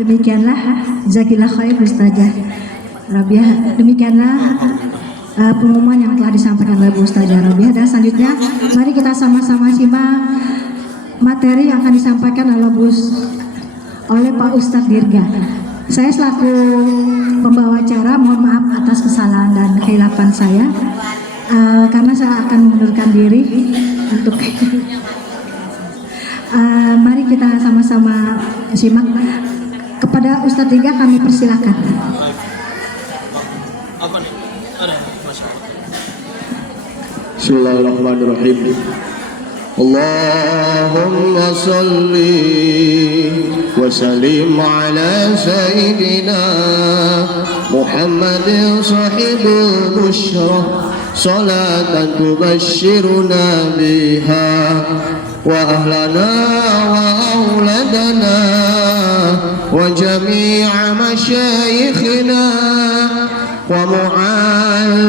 Demikianlah jazakillah khair Ustazah Rabiah. Demikianlah pengumuman yang telah disampaikan oleh Bu Ustazah Rabiah. Dan selanjutnya mari kita sama-sama simak materi yang akan disampaikan oleh Pak Ustadz Dirga. Saya selaku pembawa acara mohon maaf atas kesalahan dan kehilafan saya, karena saya akan mengundurkan diri untuk mari kita sama-sama simak. Kepada Ustadz Dirga kami persilakan. Bismillahirrahmanirrahim. Allahumma salli wa sallim ala sayyidina Muhammadin sahibul bushrah salatan tubashshiruna biha wa ahlana wa auladana wa jami'a masyayikhina wa mu'allimina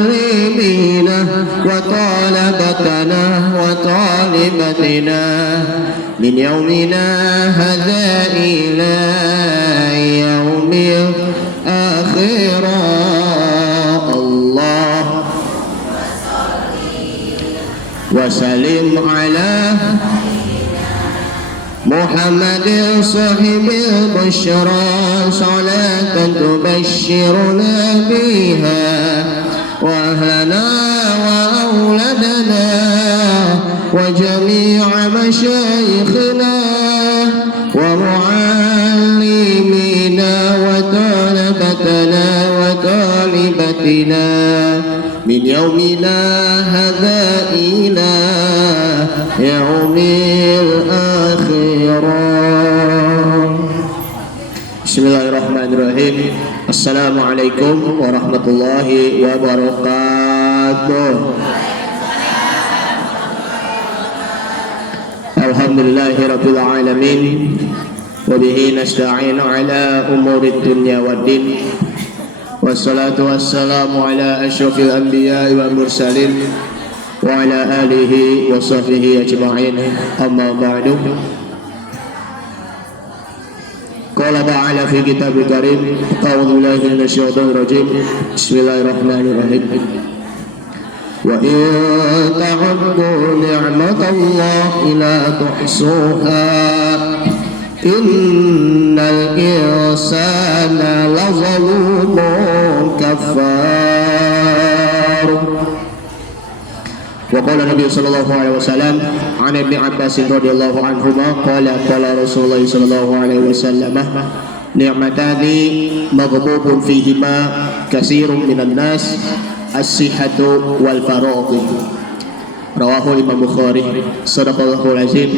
wa talabatana wa talibatina min yawmina hadha ila yawmil akhirah. Allah wa salim ala Muhammadin sahibil bushra salatan tubashshiruna biha wa ahlana wa auladana wa jami'a masyayikhina wa mu'allimina wa talabatana wa talibatina min yawmina hadha ila yaumil akhirah. Bismillahirrahmanirrahim. Assalamualaikum warahmatullahi wabarakatuh. Alhamdulillahirabbil alamin wa bihi nasta'in ala umurid dunya waddin. Wassalatu wassalamu ala asyrafil anbiya'i wal mursalin wa ala alihi wa sahbihi ajma'in. Amma ba'du. Qala ta'ala fi kitabil karim, a'udzu billahi minasy syaithanir rajim. Bismillahirrahmanirrahim. Wa in ta'uddu ni'matallahi la tuhsuha innal insana lazalumun kafar. Wa qala Nabi sallallahu alaihi wasallam an Ibnu Abbas radhiyallahu anhuma qala Rasulullah sallallahu alaihi wasallam ni'matani maghdubun fihima katsirun minan nas as-sihhatu wal faragh. Rawahu Imam Bukhari. Shadaqallahul azim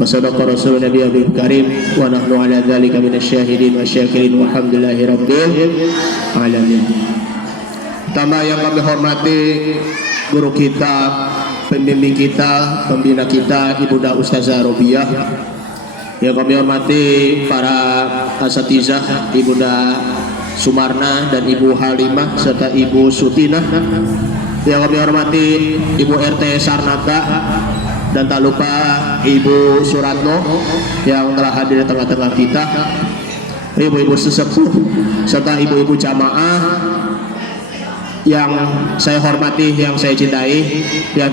wa sadaqa Rasulun Nabiyul Karim wa nahnu ala dzalika minasyahidin wasyakirin walhamdulillahi rabbil alamin. Pertama yang kami hormati guru kita, pembimbing kita, pembina kita, Ibunda Ustazah Rabiah. Yang kami hormati para asatizah, Ibunda Sumarna dan Ibu Halimah serta Ibu Sutinah. Yang kami hormati Ibu RT Sarnata dan tak lupa Ibu Suratno yang telah hadir di tengah-tengah kita, ibu-ibu sesepuh serta ibu-ibu jamaah yang saya hormati, yang saya cintai, yang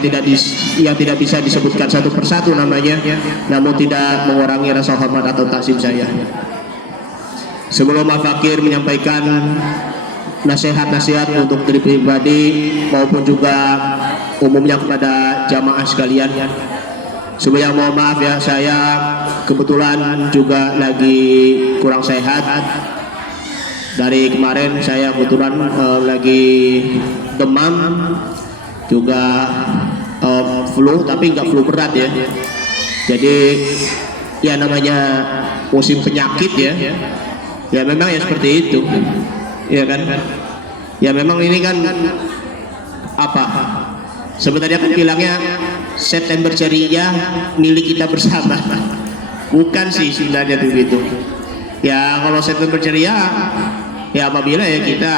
tidak bisa disebutkan satu persatu namanya, namun tidak mengurangi rasa hormat atau takzim saya. Sebelum Pak Fakir menyampaikan nasihat-nasihat untuk diri pribadi maupun juga umumnya kepada jamaah sekalian, sebelumnya mohon maaf ya, saya kebetulan juga lagi kurang sehat. Dari kemarin saya kebetulan lagi demam, juga flu, tapi nggak flu berat ya. Jadi ya namanya musim penyakit ya. Ya memang ya seperti itu, ya kan. Ya memang ini kan apa? Sebenarnya kan bilangnya September ceria milik kita bersama. Bukan sih sebenarnya begitu. Ya kalau September ceria ya apabila ya kita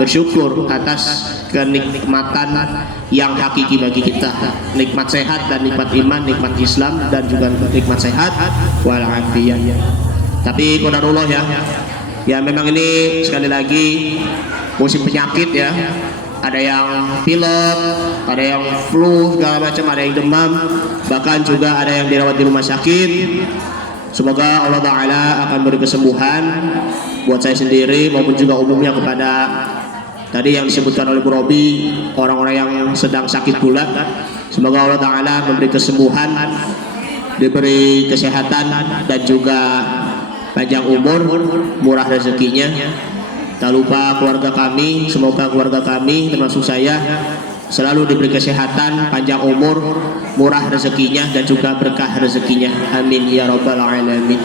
bersyukur atas kenikmatan yang hakiki bagi kita, nikmat sehat dan nikmat iman, nikmat Islam dan juga nikmat sehat walafiat. Tapi qadarullah ya. Ya memang ini sekali lagi musim penyakit ya. Ada yang pilek, ada yang flu segala macam, ada yang demam, bahkan juga ada yang dirawat di rumah sakit. Semoga Allah Ta'ala akan beri kesembuhan buat saya sendiri maupun juga umumnya kepada tadi yang disebutkan oleh Bu Robi, orang-orang yang sedang sakit pula. Semoga Allah Ta'ala memberi kesembuhan, diberi kesehatan dan juga panjang umur, murah rezekinya. Tak lupa keluarga kami, semoga keluarga kami termasuk saya selalu diberi kesehatan, panjang umur, murah rezekinya dan juga berkah rezekinya. Amin ya rabbal alamin.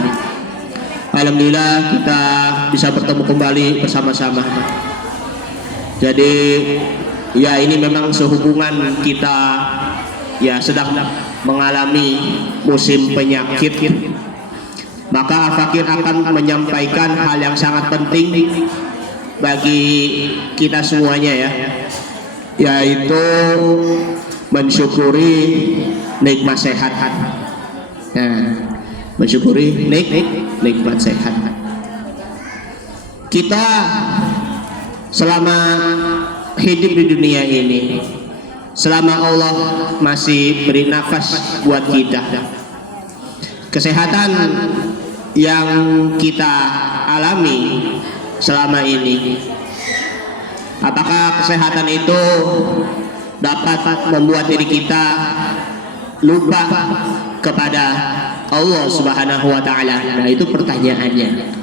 Alhamdulillah kita bisa bertemu kembali bersama-sama. Jadi ya ini memang sehubungan kita ya sedang mengalami musim penyakit. Maka Al-Fakir akan menyampaikan hal yang sangat penting bagi kita semuanya ya, yaitu mensyukuri nikmat sehat. Nah, mensyukuri nikmat sehat. Kita selama hidup di dunia ini, selama Allah masih beri nafas buat kita, kesehatan yang kita alami selama ini, apakah kesehatan itu dapat membuat diri kita lupa kepada Allah Subhanahu wa Ta'ala? Nah, itu pertanyaannya.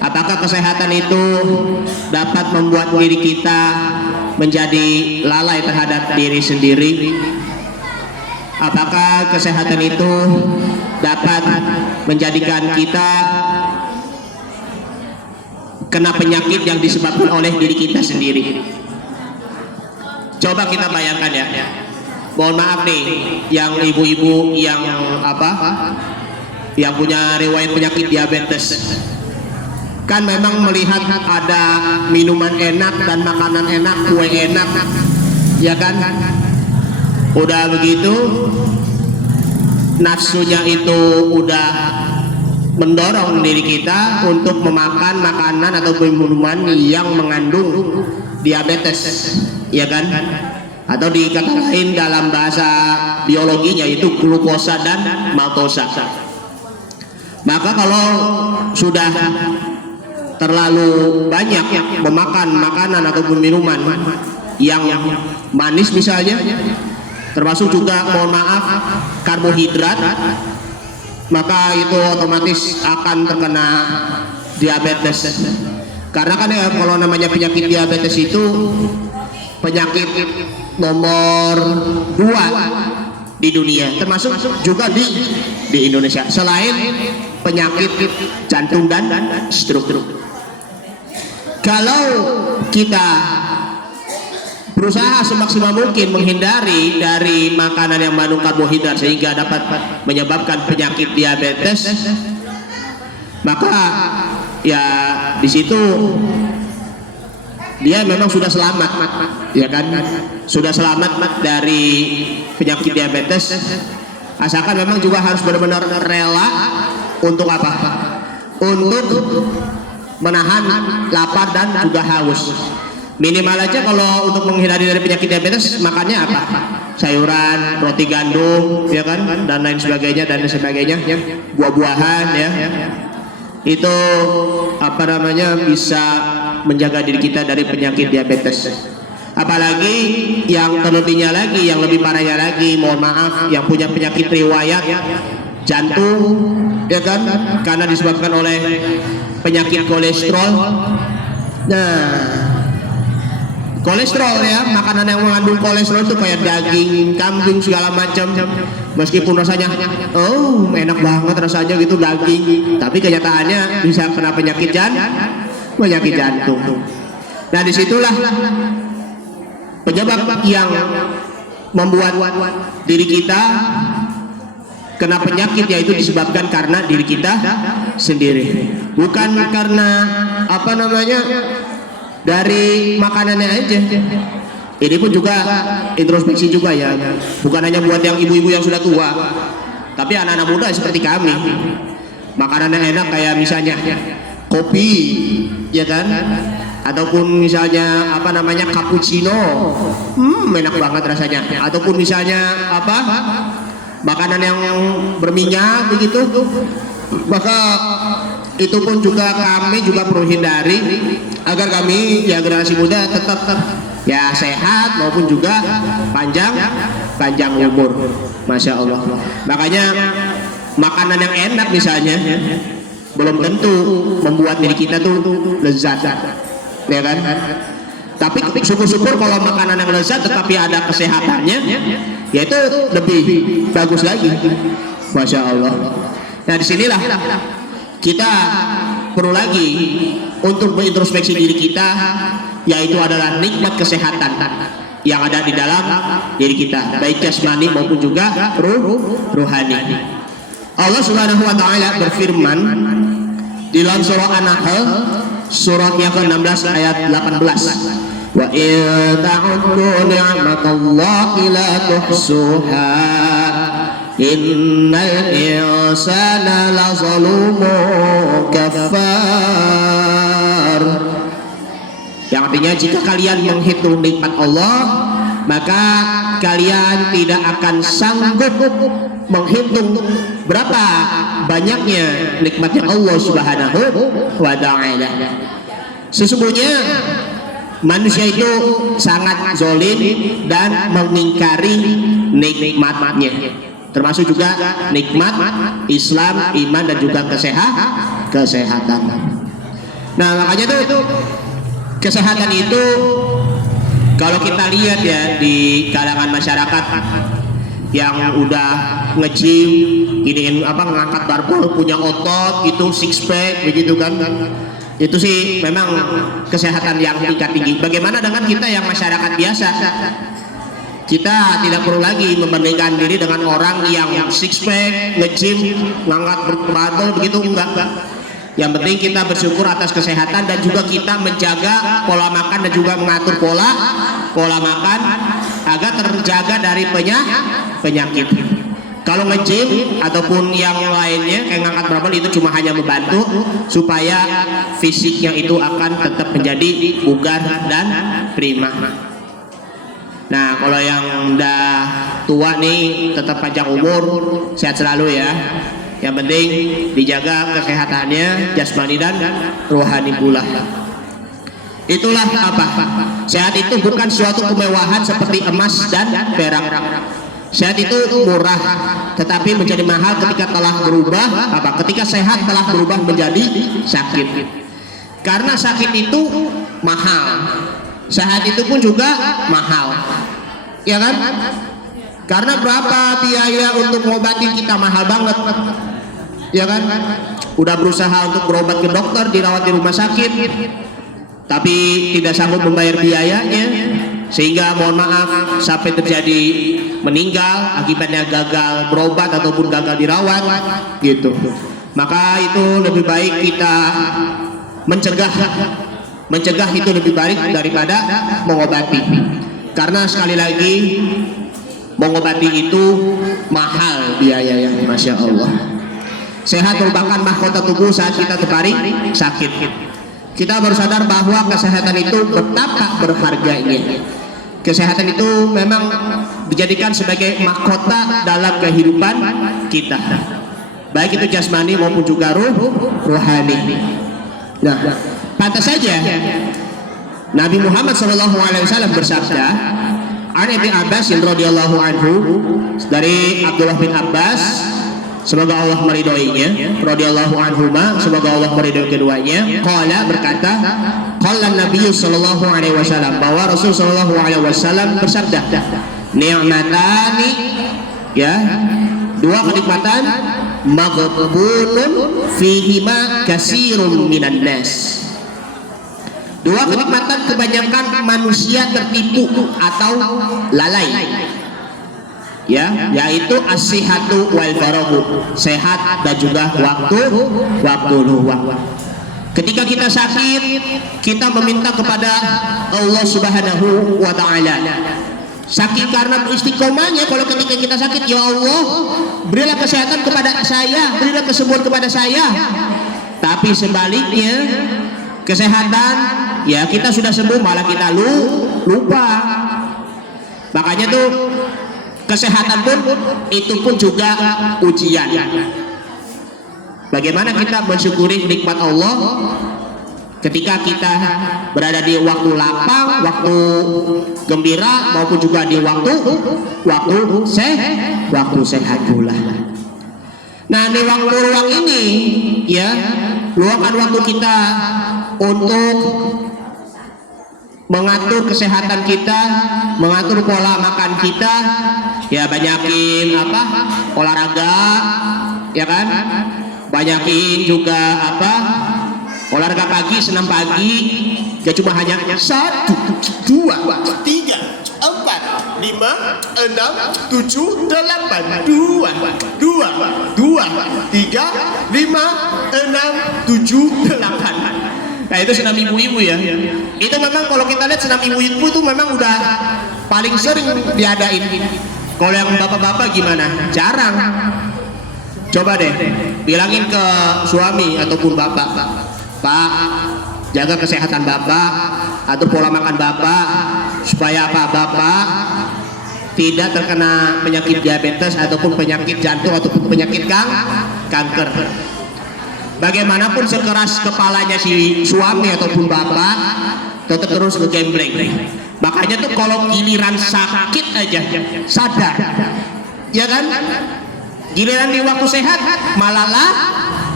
Apakah kesehatan itu dapat membuat diri kita menjadi lalai terhadap diri sendiri? Apakah kesehatan itu dapat menjadikan kita kena penyakit yang disebabkan oleh diri kita sendiri? Coba kita bayangkan ya. Mohon maaf nih, yang ibu-ibu yang yang punya riwayat penyakit diabetes, kan memang melihat ada minuman enak dan makanan enak, kue enak, ya kan? Udah begitu nafsunya itu udah mendorong diri kita untuk memakan makanan atau minuman yang mengandung diabetes, ya kan? Atau dikata lain dalam bahasa biologinya itu glukosa dan maltosa. Maka kalau sudah terlalu banyak memakan makanan ataupun minuman yang manis misalnya, termasuk juga mohon maaf karbohidrat, maka itu otomatis akan terkena diabetes. Karena kan ya, kalau namanya penyakit diabetes itu penyakit nomor 2 di dunia, termasuk juga di Indonesia, selain penyakit jantung dan stroke. Kalau kita berusaha semaksimal mungkin menghindari dari makanan yang mengandung karbohidrat sehingga dapat menyebabkan penyakit diabetes, maka ya di situ dia memang sudah selamat, ya kan? Sudah selamat dari penyakit diabetes, asalkan memang juga harus benar-benar rela untuk apa? Untuk menahan lapar dan juga haus. Minimal aja kalau untuk menghindari dari penyakit diabetes, makannya apa? Sayuran, roti gandum, ya kan, dan lain sebagainya dan sebagainya, buah-buahan, ya. Itu apa namanya bisa menjaga diri kita dari penyakit diabetes. Apalagi yang terlebihnya lagi, yang lebih parahnya lagi, mohon maaf, yang punya penyakit riwayat jantung, ya kan, karena disebabkan oleh penyakit kolesterol. Nah, kolesterol ya, makanan yang mengandung kolesterol itu kayak daging kambing segala macam, meskipun rasanya enak banget rasanya gitu daging, tapi kenyataannya bisa kena penyakit jantung. Nah, disitulah penyebab yang membuat diri kita kena penyakit, yaitu disebabkan karena diri kita sendiri, bukan karena apa namanya dari makanannya aja. Ini pun juga introspeksi juga ya, bukan hanya buat yang ibu-ibu yang sudah tua, tapi anak-anak muda seperti kami. Makanan yang enak kayak misalnya kopi, ya kan? Ataupun misalnya apa namanya cappuccino, enak banget rasanya. Ataupun misalnya apa makanan yang berminyak begitu, maka itu pun juga kami juga perlu hindari agar kami ya generasi muda tetap ya sehat maupun juga panjang umur, masya Allah. Makanya makanan yang enak misalnya belum tentu membuat diri kita tuh lezat, ya kan? Tapi syukur-syukur kalau makanan yang lezat tetapi ada kesehatannya, ya itu lebih bagus lagi, masya Allah. Nah disinilah kita perlu lagi untuk mengintrospeksi diri kita, yaitu adalah nikmat kesehatan yang ada di dalam diri kita, baik jasmani maupun juga ruhani. Allah Subhanahu wa taala berfirman di dalam surah An-Nahl surat yang ke-16 ayat 18. Wa in ta'uddu ni'matallahi la tuhsuha innal insana lazalumun kafar. Yang artinya jika kalian menghitung nikmat Allah, maka kalian tidak akan sanggup menghitung berapa banyaknya nikmatnya Allah Subhanahu wa taala. Sesungguhnya manusia itu sangat zalim dan mengingkari nikmatnya, termasuk juga nikmat Islam, iman dan juga kesehatan. Nah makanya tuh kesehatan itu kalau kita lihat ya di kalangan masyarakat yang udah nge-gym, ini apa ngangkat barbel, punya otot gitu, six pack begitu kan, itu sih memang kesehatan yang tingkat tinggi. Bagaimana dengan kita yang masyarakat biasa? Kita tidak perlu lagi membandingkan diri dengan orang yang six pack, nge-gym, ngangkat barbel begitu, enggak. Yang penting kita bersyukur atas kesehatan dan juga kita menjaga pola makan dan juga mengatur pola makan agar terjaga dari penyakit. Kalau nge-gym ataupun yang lainnya kayak ngangkat barbel itu cuma hanya membantu supaya fisiknya itu akan tetap menjadi bugar dan prima. Nah kalau yang udah tua nih tetap panjang umur, sehat selalu ya. Yang penting dijaga kesehatannya jasmani dan rohani pula. Itulah apa? Sehat itu bukan suatu kemewahan seperti emas dan perak. Sehat itu murah, tetapi menjadi mahal ketika telah berubah apa? Ketika sehat telah berubah menjadi sakit. Karena sakit itu mahal, sehat itu pun juga mahal, ya kan? Karena berapa biaya untuk mengobati kita mahal banget, ya kan? Udah berusaha untuk berobat ke dokter, dirawat di rumah sakit, tapi tidak sanggup membayar biayanya, sehingga mohon maaf sampai terjadi meninggal akibatnya gagal berobat ataupun gagal dirawat gitu. Maka itu lebih baik kita mencegah itu lebih baik daripada mengobati, karena sekali lagi mengobati itu mahal biayanya, masya Allah. Sehat merupakan mahkota tubuh saat kita terbaring sakit. Kita baru sadar bahwa kesehatan itu betapa berharganya. Kesehatan itu memang dijadikan sebagai mahkota dalam kehidupan kita, baik itu jasmani maupun juga rohani. Nah, pantas saja Nabi Muhammad SAW bersabda, An Ibn Abbas radhiyallahu anhu, dari Abdullah bin Abbas, semoga Allah meridhoinya, radhiyallahu anhuma, semoga Allah meridhoi keduanya, qala berkata, qala Nabi sallallahu alaihi wasallam, bahwa Rasul sallallahu alaihi wasallam bersabda, ni'matani, ya, dua kenikmatan, maghbunun fihima kasirun minan nas. Dua kenikmatan kebanyakan manusia tertipu atau lalai, ya, yaitu as-sihhatu wal faraghu, sehat dan juga waktu luang. Ketika kita sakit, kita meminta kepada Allah Subhanahu wa taala Saking karena istiqomahnya, kalau ketika kita sakit, ya Allah berilah kesehatan kepada saya, berilah kesembuhan kepada saya. Tapi sebaliknya, kesehatan ya kita sudah sembuh malah kita lupa. Makanya tuh kesehatan pun itu pun juga ujian. Bagaimana kita mensyukuri nikmat Allah ketika kita berada di waktu lapang, waktu gembira, maupun juga di waktu sehat pula. Nah, di waktu ruang ini ya, luangkan waktu kita untuk mengatur kesehatan kita, mengatur pola makan kita, ya banyakin olahraga, ya kan, banyakin juga olahraga pagi, senam pagi, gak cuma hanya 1, 2, 3, 4, 5, 6, 7, 8, 2, 2, 3, 5, 6, 7, 8. Nah itu senam ibu-ibu ya. Itu memang kalau kita lihat senam ibu-ibu itu memang udah paling sering diadain. Kalau yang bapak-bapak gimana? Jarang. Coba deh bilangin ke suami ataupun bapak, Pak, jaga kesehatan bapak atau pola makan bapak supaya bapak tidak terkena penyakit diabetes ataupun penyakit jantung ataupun penyakit kanker. Bagaimanapun sekeras kepalanya si suami ataupun bapak, tetap terus ngegembleng. Makanya tuh kalau giliran sakit aja sadar, ya kan? Giliran di waktu sehat malah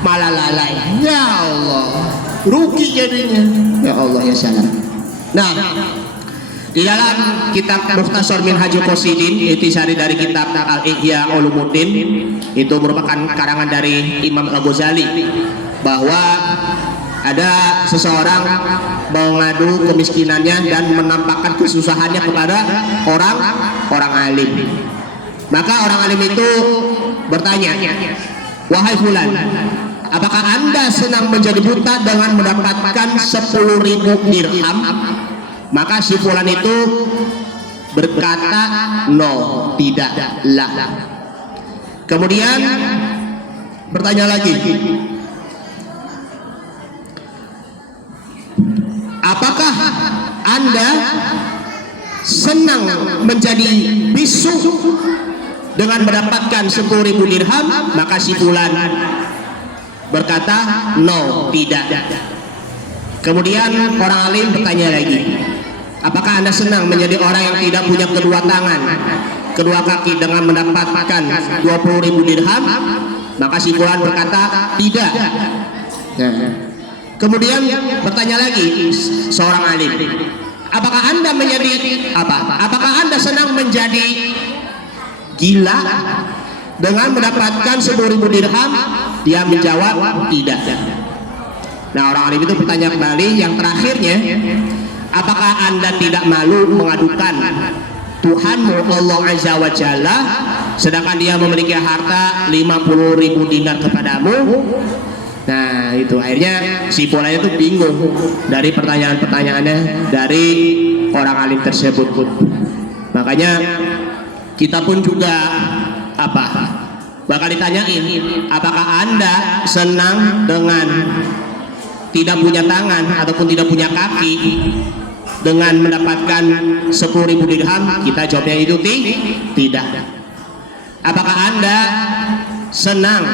lalai. Ya Allah, rugi jadinya. Ya Allah ya salam. Nah, di dalam kitab Mukhtasar Minhajul Qasidin, intisari dari kitab Al-Ihya Ulumuddin, itu merupakan karangan dari Imam Al-Ghazali, bahwa ada seseorang mengadu kemiskinannya dan menampakkan kesusahannya kepada orang alim. Maka orang alim itu bertanya, wahai fulan, apakah anda senang menjadi buta dengan mendapatkan 10.000 dirham? Maka si fulan itu berkata, no, tidaklah. Kemudian bertanya lagi, apakah anda senang menjadi bisu dengan mendapatkan 10.000 dirham? Maka si fulan berkata, no, tidak. Kemudian orang alim bertanya lagi, apakah anda senang menjadi orang yang tidak punya kedua tangan, kedua kaki dengan mendapatkan 20.000 dirham? Maka si fulan berkata, tidak. Kemudian bertanya lagi seorang alim, apakah anda menjadi apakah anda senang menjadi gila dengan mendapatkan 10.000 dirham? Dia menjawab, tidak. Nah, orang alim itu bertanya kembali yang terakhirnya, apakah anda tidak malu mengadukan Tuhanmu Allah Azza wa Jalla sedangkan dia memiliki harta 50.000 dinar kepadamu? Nah itu akhirnya si fulan itu bingung dari pertanyaan-pertanyaannya dari orang alim tersebut. Makanya kita pun juga bakal ditanyain, apakah anda senang dengan tidak punya tangan ataupun tidak punya kaki dengan mendapatkan 10.000 dirham? Kita jawabnya itu tidak. Apakah anda senang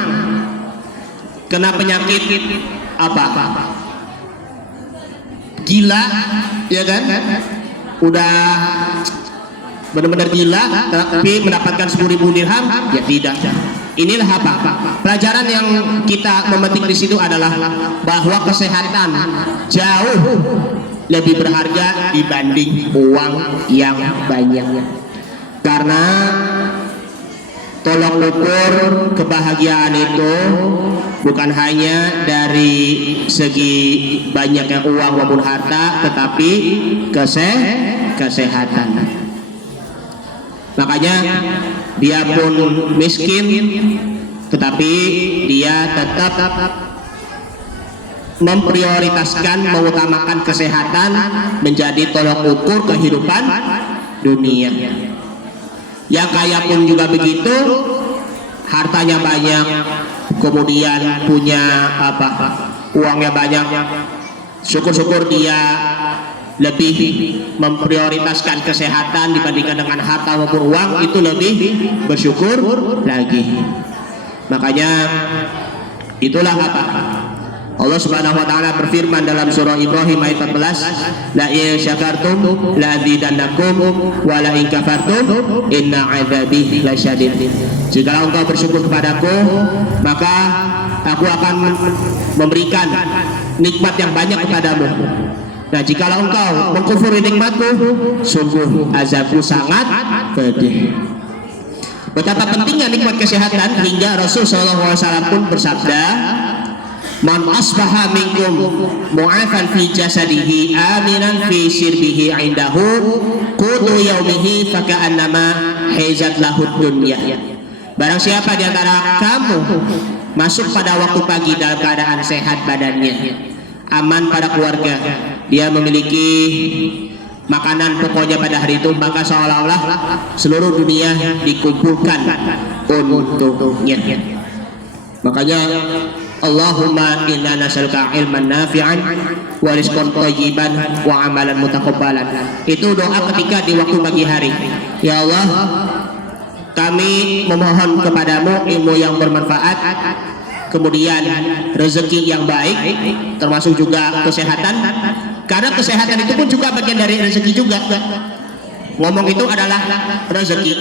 kena penyakit gila, ya kan, udah benar-benar gila tapi mendapatkan 10.000 dirham? Ya tidak. Inilah pelajaran yang kita memetik di situ adalah bahwa kesehatan jauh lebih berharga dibanding uang yang banyak. Karena tolong ukur kebahagiaan itu bukan hanya dari segi banyaknya uang maupun harta, tetapi kesehatan. Makanya dia pun miskin, tetapi dia tetap memprioritaskan, mengutamakan kesehatan menjadi tolok ukur kehidupan dunia. Yang kaya pun juga begitu, hartanya banyak, kemudian punya uangnya banyak, syukur-syukur dia lebih memprioritaskan kesehatan dibandingkan dengan harta maupun uang, itu lebih bersyukur lagi. Makanya itulah Allah Subhanahu wa taala berfirman dalam surah Ibrahim ayat 14, la in syakartum la azidannakum wa la in kafartum inna 'adzabi lasyadid. Jika engkau bersyukur kepadaku, maka aku akan memberikan nikmat yang banyak kepadamu. Nah, jikalau engkau mengkufuri nikmatku, sungguh azabku sangat pedih. Betapa pentingnya nikmat kesehatan hingga Rasul SAW pun bersabda, man asbaha minkum mu'afan fi jasadihi aminan fi sirbihi indahu qutu yaumihi faka'annama hizat lahud dunya. Barang siapa di antara kamu masuk pada waktu pagi dalam keadaan sehat badannya, aman pada keluarga, dia memiliki makanan pokoknya pada hari itu, maka seolah-olah seluruh dunia dikumpulkan untuknya. Makanya Allahumma inna nas'aluka ilman nafi'an wa rizqan thayyiban wa amalan mutaqabbalan. Itu doa ketika di waktu pagi hari. Ya Allah, kami memohon kepadamu ilmu yang bermanfaat, kemudian rezeki yang baik, termasuk juga kesehatan, karena kesehatan itu pun juga bagian dari rezeki juga. Ngomong itu adalah rezeki,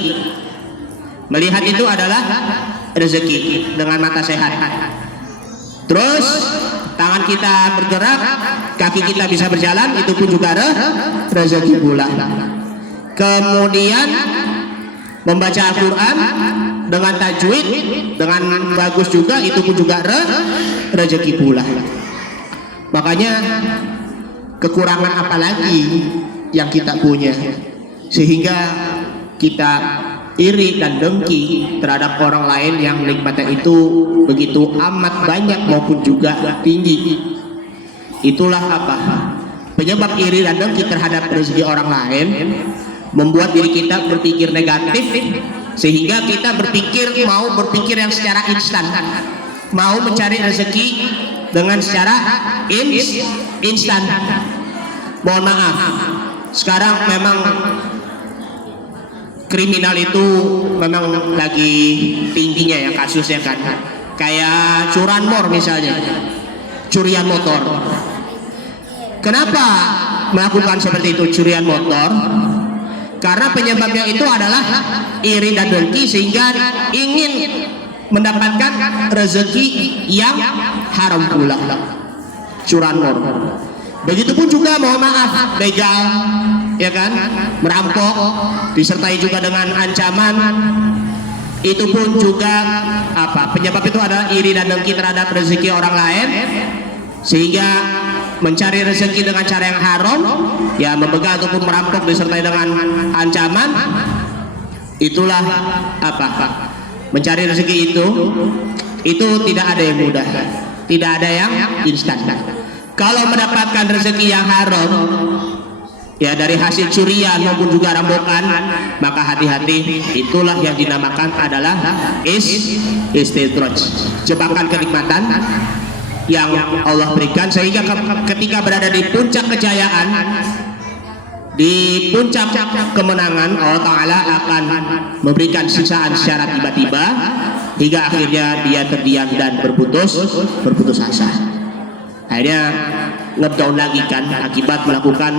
melihat itu adalah rezeki dengan mata sehat. Terus tangan kita bergerak, kaki kita bisa berjalan, itu pun juga rezeki pula. Kemudian membaca Al-Quran dengan tajwid dengan bagus juga, itu pun juga rezeki pula. Makanya kekurangan apa lagi yang kita punya sehingga kita iri dan dengki terhadap orang lain yang nikmatnya itu begitu amat banyak maupun juga tinggi. Itulah penyebab iri dan dengki terhadap rezeki orang lain, membuat diri kita berpikir negatif, sehingga kita mau berpikir yang secara instan, mau mencari rezeki dengan secara instan. Mohon maaf, sekarang memang kriminal itu memang lagi tingginya ya kasusnya kan, kayak curanmor misalnya, curian motor. Kenapa melakukan seperti itu, curian motor? Karena penyebabnya itu adalah iri dan dengki, sehingga ingin mendapatkan rezeki yang haram pula, curanmor. Begitupun juga mohon maaf begal, ya kan, merampok, disertai juga dengan ancaman. Itu pun juga penyebab itu adalah iri dan dengki terhadap rezeki orang lain, sehingga mencari rezeki dengan cara yang haram, ya membegal ataupun merampok disertai dengan ancaman. Itulah mencari rezeki itu tidak ada yang mudah, tidak ada yang instan. Kalau mendapatkan rezeki yang haram, ya dari hasil curian maupun juga rampokan, maka hati-hati, itulah yang dinamakan adalah istidraj, jebakan kenikmatan yang Allah berikan, sehingga ketika berada di puncak kejayaan, di puncak kemenangan, Allah Ta'ala akan memberikan siksaan secara tiba-tiba hingga akhirnya dia terdiam dan berputus asa. Akhirnya ngedown lagi kan, akibat melakukan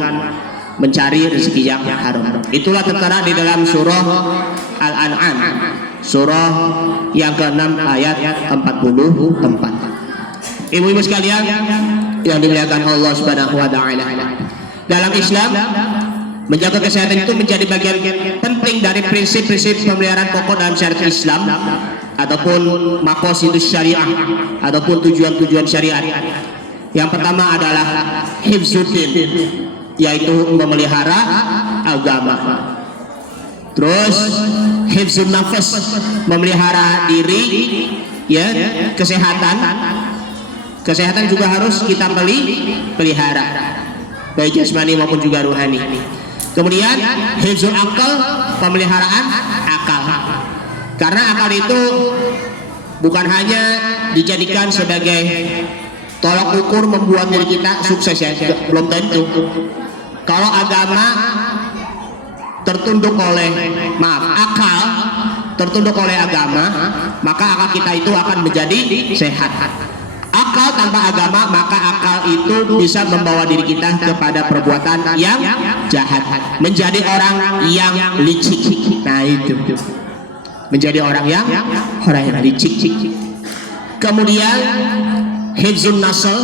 mencari rezeki yang haram. Itulah tertera di dalam surah Al-An'am, surah yang ke-6 ayat 44. Ibu-ibu sekalian yang dimuliakan Allah Subhanahu wa taala, dalam Islam menjaga kesehatan itu menjadi bagian penting dari prinsip-prinsip pemeliharaan pokok dalam syariat Islam, ataupun maqasidus syariah, ataupun tujuan-tujuan syariat. Yang pertama adalah hifzuddin, yaitu memelihara agama. Terus hifzun nafas, memelihara diri, ya, kesehatan. Kesehatan juga harus kita pelihara, baik jasmani maupun juga rohani. Kemudian hifzul akal, pemeliharaan akal. Karena akal itu bukan hanya dijadikan sebagai tolak ukur membuat diri kita sukses ya, belum tentu. Kalau agama tertunduk oleh akal tertunduk oleh agama, maka akal kita itu akan menjadi sehat. Akal tanpa agama, maka akal itu bisa membawa diri kita kepada perbuatan yang jahat, menjadi orang yang licik. Nah itu, menjadi orang yang licik. Kemudian hifzun nasl,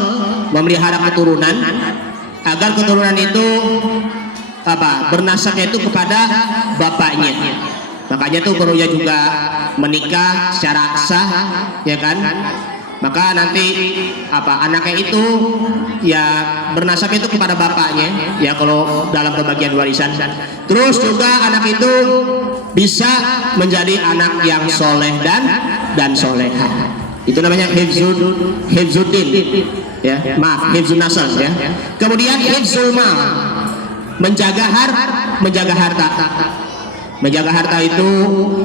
memelihara keturunan, agar keturunan itu bernasabnya itu kepada bapaknya. Makanya tuh perlunya juga menikah secara sah, ya kan? Maka nanti anaknya itu ya bernasab itu kepada bapaknya, ya kalau dalam pembagian warisan. Terus juga anak itu bisa menjadi anak yang soleh dan soleha. Itu namanya hifzuddin, ya, hifzun nasl, ya. Kemudian hifzul mal, menjaga harta. Menjaga harta itu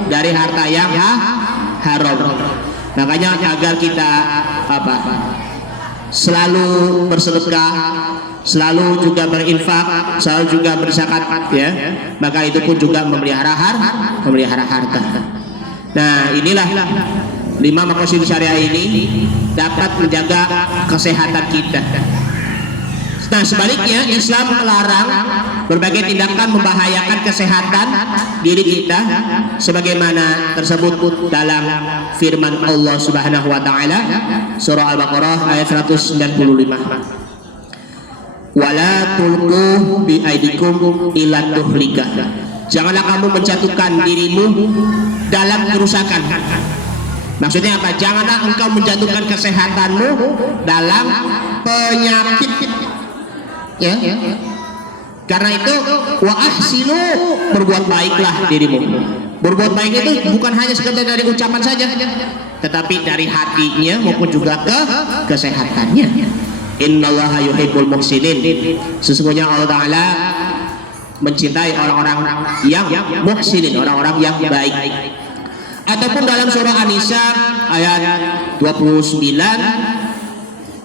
dari harta yang haram. Makanya agar kita selalu bersedekah, selalu juga berinfak, selalu juga berzakat, ya. Maka itu pun juga memelihara harta. Nah, inilah 5 maqasid syariah ini dapat menjaga kesehatan kita. Nah, sebaliknya Islam melarang berbagai tindakan membahayakan kesehatan diri kita, sebagaimana tersebut dalam firman Allah Subhanahu wa taala surah Al-Baqarah ayat 195. Wala tulqu bi aidikum ila tuhlika. Janganlah kamu menjatuhkan dirimu dalam kerusakan. Maksudnya apa? Janganlah engkau menjatuhkan kesehatanmu dalam penyakit. Ya. Karena itu wa ahsinu, berbuat baiklah dirimu. Berbuat baik itu bukan hanya sekedar dari ucapan saja, tetapi dari hatinya maupun juga kesehatannya. Innallaha yuhibbul muhsinin. Sesungguhnya Allah Ta'ala mencintai orang-orang yang muhsinin, orang-orang yang baik. Ataupun dalam surah An-Nisa ayat 29,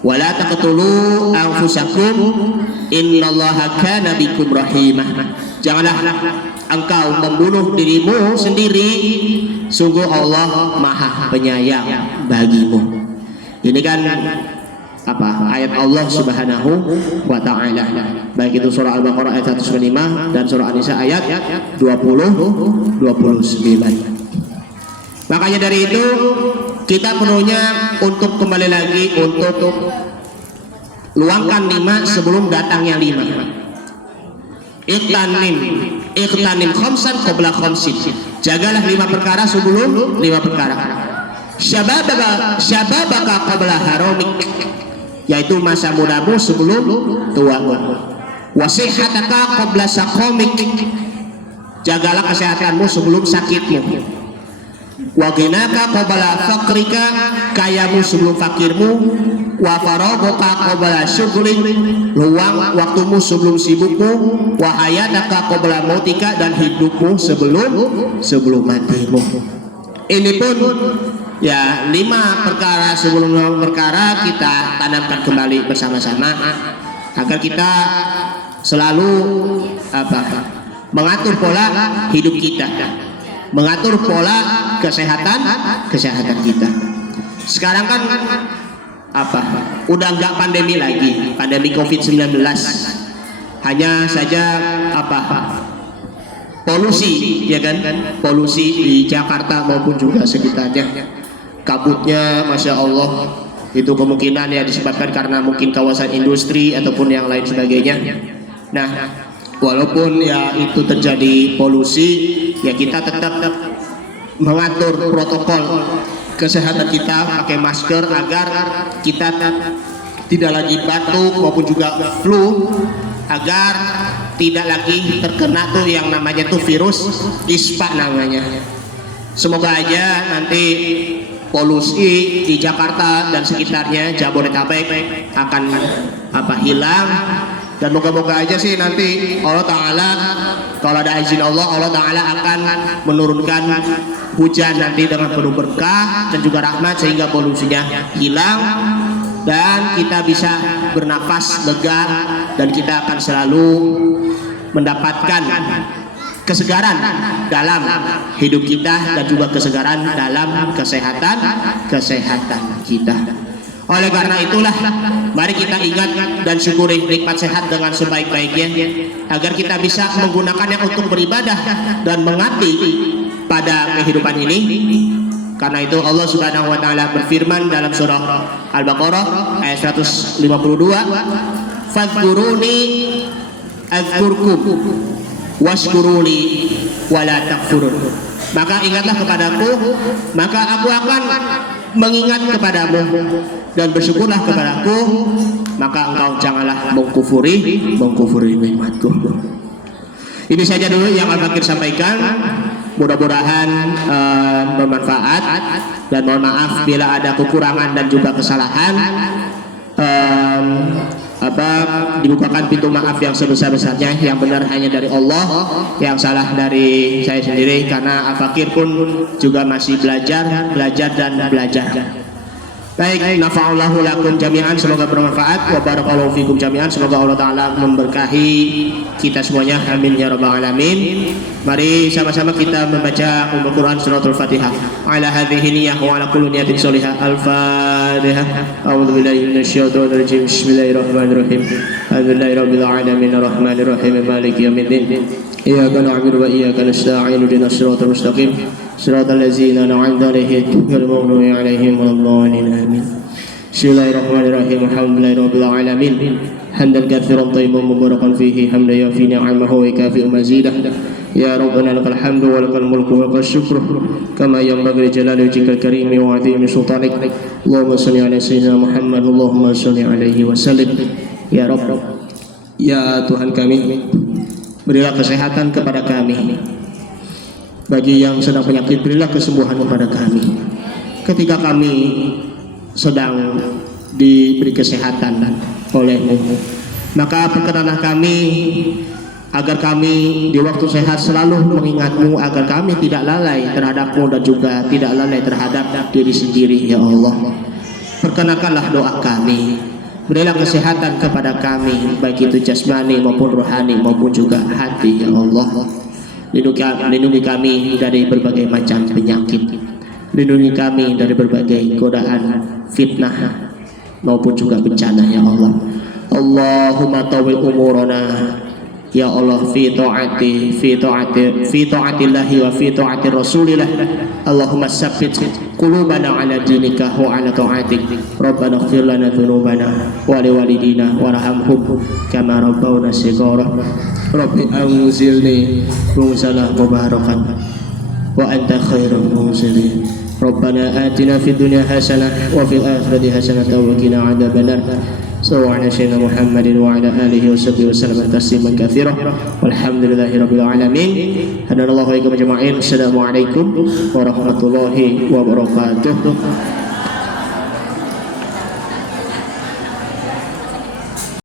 wala taqtulu anfusakum innallaha kana bikum rahimah. Janganlah engkau membunuh dirimu sendiri, sungguh Allah Maha Penyayang bagimu. Ini kan ayat Allah Subhanahu wa taala. Baik itu surah Al-Baqarah ayat 105 dan surah An-Nisa ayat 29. Makanya dari itu kita perlunya untuk kembali lagi untuk luangkan 5 sebelum datang yang 5. Iqtanim khamsan qabla khamsin. Jagalah 5 perkara sebelum 5 perkara. Syababaka qabla haramik, yaitu masa mudamu sebelum tuamu. Wasihataka qabla saqamik, jagalah kesehatanmu sebelum sakitmu. Wa ghinaka qabla faqrika, kayamu sebelum fakirmu. Wa faraghaka qabla syughlik, luang waktumu sebelum sibukmu. Wa hayataka qabla mautika, dan hidupmu sebelum matimu. Ini pun ya 5 perkara sebelum 5 perkara kita tanamkan kembali bersama-sama agar kita selalu mengatur pola hidup kita, mengatur pola kesehatan kita. Sekarang kan udah nggak pandemi lagi, pandemi COVID-19. Hanya saja polusi, ya kan? Polusi di Jakarta maupun juga sekitarnya. Kabutnya Masya Allah, itu kemungkinan ya disebabkan karena mungkin kawasan industri ataupun yang lain sebagainya. Nah, walaupun ya itu terjadi polusi, ya kita tetap mengatur protokol kesehatan kita, pakai masker agar kita tidak lagi batuk maupun juga flu, agar tidak lagi terkena tuh yang namanya tuh virus ispa namanya. Semoga aja nanti polusi di Jakarta dan sekitarnya Jabodetabek akan hilang, Dan moga-moga aja sih nanti Allah Ta'ala, kalau ada izin Allah Ta'ala akan menurunkan hujan nanti dengan penuh berkah dan juga rahmat, sehingga polusinya hilang dan kita bisa bernafas lega, dan kita akan selalu mendapatkan kesegaran dalam hidup kita dan juga kesegaran dalam kesehatan kita. Oleh karena itulah, mari kita ingat dan syukuri nikmat sehat dengan sebaik-baiknya, agar kita bisa menggunakannya untuk beribadah dan mengabdi pada kehidupan ini. Karena itu Allah Subhanahu wa taala berfirman dalam surah Al-Baqarah ayat 152, "Fadhkuruni adzkurkum washkuruli wala takfurun." Maka ingatlah kepadaku, maka aku akan mengingat kepadamu, dan bersyukurlah kepadaku, maka engkau janganlah mengkufuri nikmatku. Ini saja dulu yang Al-Fakir sampaikan. Mudah-mudahan bermanfaat, dan mohon maaf bila ada kekurangan dan juga kesalahan. Dibukakan pintu maaf yang sebesar-besarnya. Yang benar hanya dari Allah, yang salah dari saya sendiri, karena Al-Fakir pun juga masih belajar dan belajar. Baik, nafa'allahu lakum jami'an, semoga bermanfaat, wa barakallahu fikum jami'an, semoga Allah Ta'ala memberkahi kita semuanya, amin ya rabbal alamin. Mari sama-sama kita membaca Al-Quran suratul Fatihah ala hadhihi niyyah wa ala kulli niyatin sholihah. Al-Fatihah. A'udzu billahi minasyaitonir rajim. Bismillahirrahmanirrahim. Alhamdulillahi rabbil alamin arrahmanir rahim maliki yaumiddin. Iyyaka na'budu wa iyyaka nasta'in ihdinas siratal mustaqim siratal ladzina an'amta 'alaihim ghairil maghdubi 'alaihim waladdallin amin. Bismillahirrahmanirrahim. Alhamdulillahi rabbil alamin hamdan katsiran thayyiban mubarakan fihi hamdan yafi ni'amahu wa yakafi mazidah. Ya Rabbana lakal hamdu wa lakal mulku wa lakal syukru kama yanbaghi li jalali wajhikal karim wa 'azimi sultanik. Allahumma shalli ala sayyidina Muhammad, Allahumma shalli alaihi wa sallim. Ya Rabb, ya Tuhan kami, berilah kesehatan kepada kami. Bagi yang sedang penyakit, berilah kesembuhan kepada kami. Ketika kami sedang diberi kesehatan oleh-Mu, maka perkenanlah kami agar kami di waktu sehat selalu mengingat-Mu, agar kami tidak lalai terhadap-Mu dan juga tidak lalai terhadap diri sendiri. Ya Allah, perkenankanlah doa kami, berilah kesehatan kepada kami, baik itu jasmani maupun rohani maupun juga hati. Ya Allah, lindungi kami dari berbagai macam penyakit, lindungi kami dari berbagai godaan, fitnah maupun juga bencana. Ya Allah, Allahumma tawil umurana, ya Allah, fi ta'atillahi wa fi ta'ati rasulillah. Allahumma sabbit qulubana ala dinika wa ala ta'atik. Rabbana ighfir lana dhunubana wa li walidina warhamhum kama rabbawna shighara. Rabbi anzilni munzalan mubarakan wa anta khairul munzilin. Rabbana atina fid dunya hasanah wa fil akhirati hasanah wa qina adzabannar. Sallallahu ala sayyidina Muhammadin wa ala alihi wa sahbihi wa sallam tasliman katsira. Walhamdulillahi rabbil alamin. Hadanallahu wa iyyakum ajma'in. Assalamualaikum warahmatullahi wabarakatuh.